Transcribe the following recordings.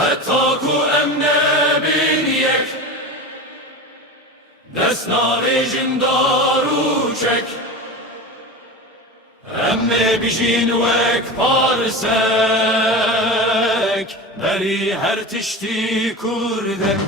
حتی کو ام نبین یک دست ناریجن دارو چک ام بیجین وک پارسک بری هر تشتی کردن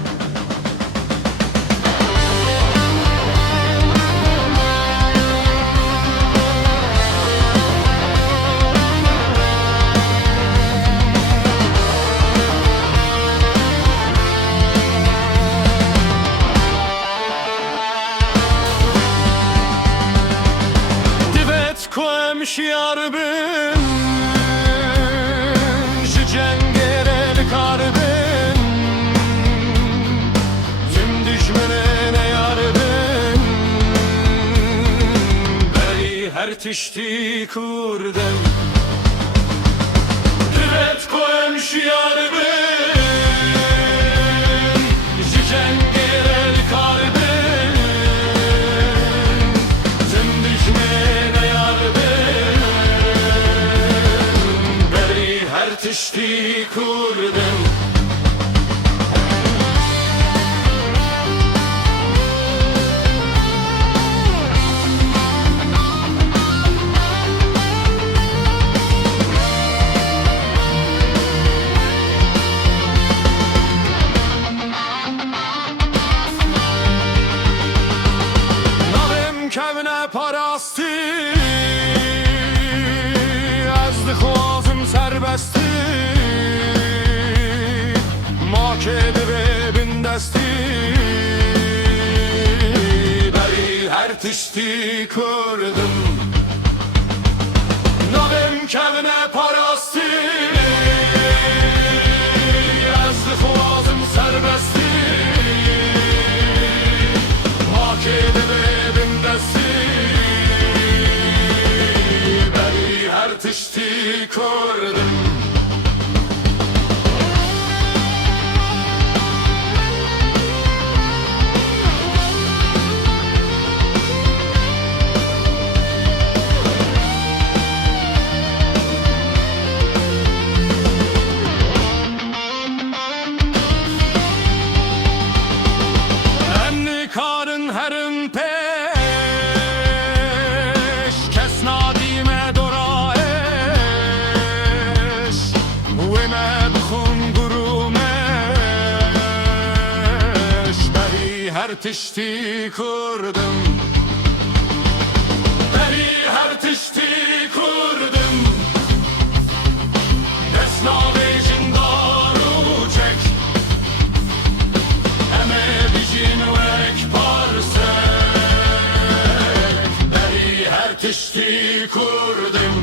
شیار بن جنگل karbin tüm düşmenine yar ben beri her tişti kurdum evet koyun şiar ben jengel karbin tüm düşmenine yar tişti kurdum Navim kevne parasti azdı xozum serbesti Makede ve bindesti beri her tişti kurdum Navim kevne parasti yazdı xozum serbesti Makede ve bindesti beri her tişti kurdum karın herin peş kes nadime dora eş ve medhun gurumeş beri her tişti kurdum beri her tişti kurdum desnavejin daru çek eme bijin vek parsek beri her tişti kurdum